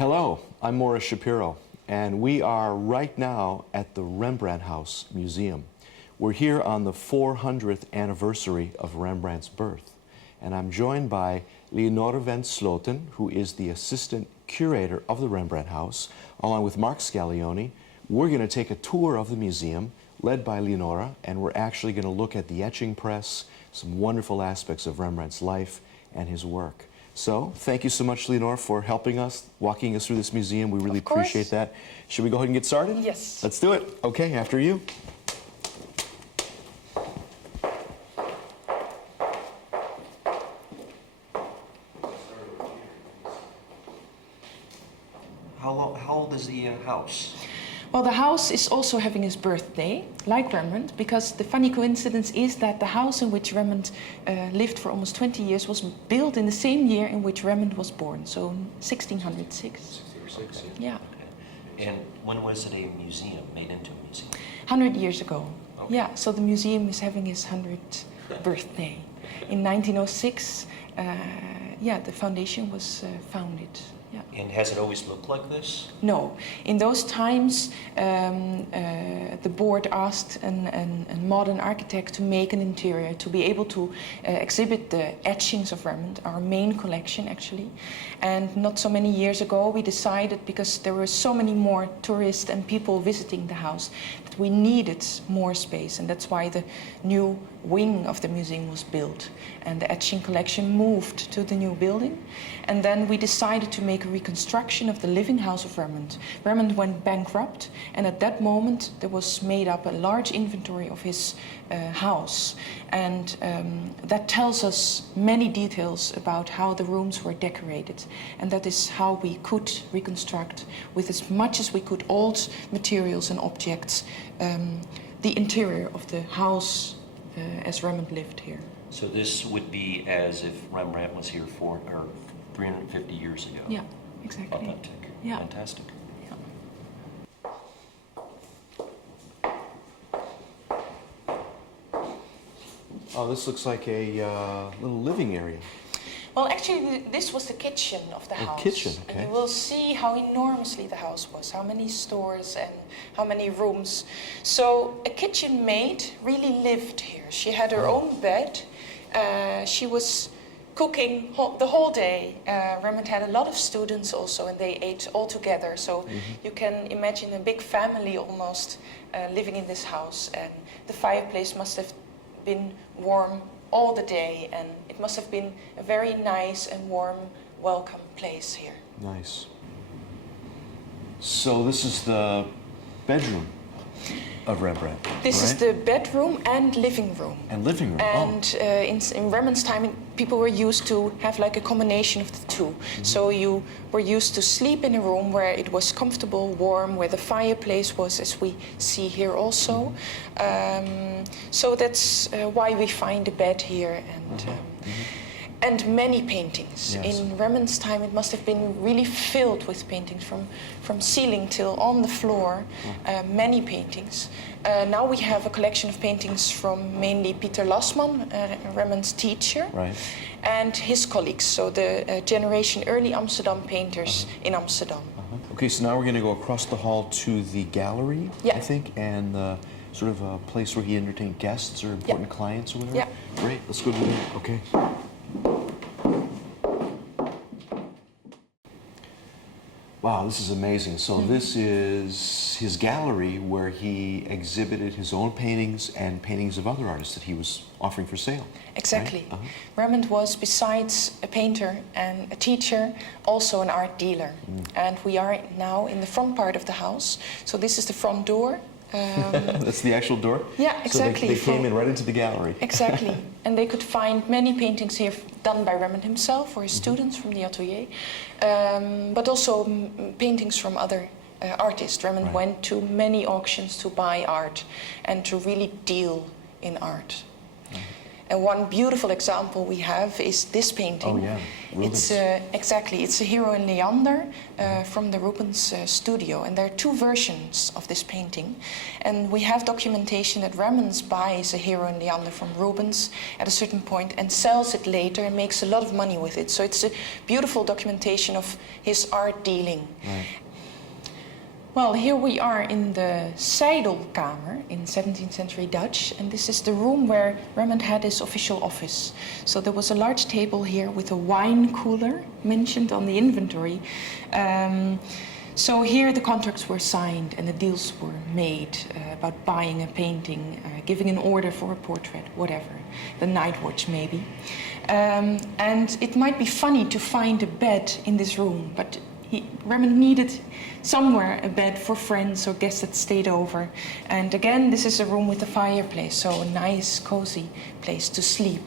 Hello, I'm Morris Shapiro, and we are right now at the Rembrandt House Museum. We're here on the 400th anniversary of Rembrandt's birth, and I'm joined by Leonora van Sloten, who is the assistant curator of the Rembrandt House, along with Marc Scaglione. We're going to take a tour of the museum, led by Leonora, and we're actually going to look at the etching press, some wonderful aspects of Rembrandt's life and his work. So, thank you so much, Leonora, for helping us, walking us through this museum. We really appreciate that. Should we go ahead and get started? Yes. Let's do it. Okay, after you. How old is the house? Well, the house is also having his birthday, like Rembrandt, because the funny coincidence is that the house in which Rembrandt lived for almost 20 years was built in the same year in which Rembrandt was born, so 1606. 1606, yeah. Okay. And when was it a museum, made into a museum? 100 years ago. Okay. Yeah, so the museum is having his 100th birthday. In 1906, the foundation was founded. Yeah. And has it always looked like this? No. In those times, the board asked a modern architect to make an interior to be able to exhibit the etchings of Rembrandt, our main collection actually. And not so many years ago we decided, because there were so many more tourists and people visiting the house, that we needed more space, and that's why the new wing of the museum was built. And the etching collection moved to the new building. And then we decided to make a reconstruction of the living house of Rembrandt. Rembrandt went bankrupt, and at that moment there was made up a large inventory of his house. And that tells us many details about how the rooms were decorated. And that is how we could reconstruct, with as much as we could, old materials and objects, the interior of the house as Rembrandt lived here. So this would be as if Rembrandt was here 350 years ago? Yeah, exactly. Authentic. Yeah. Fantastic. Yeah. Oh, this looks like a little living area. Well, actually, this was the kitchen of the house. Kitchen, okay. And you will see how enormously the house was, how many stores and how many rooms. So a kitchen maid really lived here. She had her own bed. She was cooking the whole day. Rembrandt had a lot of students also, and they ate all together. So you can imagine a big family almost living in this house. And the fireplace must have been warm all the day, and it must have been a very nice and warm, welcome place here. Nice. So this is the bedroom of Rembrandt, This is the bedroom and living room. And living room, And in Rembrandt's time, people were used to have like a combination of the two. So you were used to sleep in a room where it was comfortable, warm, where the fireplace was, as we see here also. So that's why we find a bed here, and many paintings. Yes. In Rembrandt's time, it must have been really filled with paintings from ceiling till on the floor, many paintings. Now we have a collection of paintings from mainly Peter Lasman, Rembrandt's teacher, and his colleagues, so the generation early Amsterdam painters in Amsterdam. Okay, so now we're going to go across the hall to the gallery, Yeah. I think, and sort of a place where he entertained guests or important clients or whatever. Yeah. Great, let's go to there. Okay. Wow, this is amazing. So this is his gallery where he exhibited his own paintings and paintings of other artists that he was offering for sale. Exactly. Right? Rembrandt was, besides a painter and a teacher, also an art dealer. And we are now in the front part of the house. So this is the front door. That's the actual door? Yeah, exactly. So they came in right into the gallery. Exactly. And they could find many paintings here done by Rembrandt himself or his students from the atelier, but also paintings from other artists. Rembrandt went to many auctions to buy art and to really deal in art. And one beautiful example we have is this painting. Oh, yeah. Rubens. It's a Hero and Leander from the Rubens studio. And there are two versions of this painting. And we have documentation that Rembrandt buys a Hero and Leander from Rubens at a certain point and sells it later and makes a lot of money with it. So it's a beautiful documentation of his art dealing. Right. Well, here we are in the Zijdelkamer in 17th century Dutch, and this is the room where Rembrandt had his official office. So there was a large table here with a wine cooler mentioned on the inventory. So here the contracts were signed and the deals were made about buying a painting, giving an order for a portrait, whatever, the night watch maybe. And it might be funny to find a bed in this room, but Rembrandt needed somewhere a bed for friends or guests that stayed over. And again, this is a room with a fireplace, so a nice, cozy place to sleep.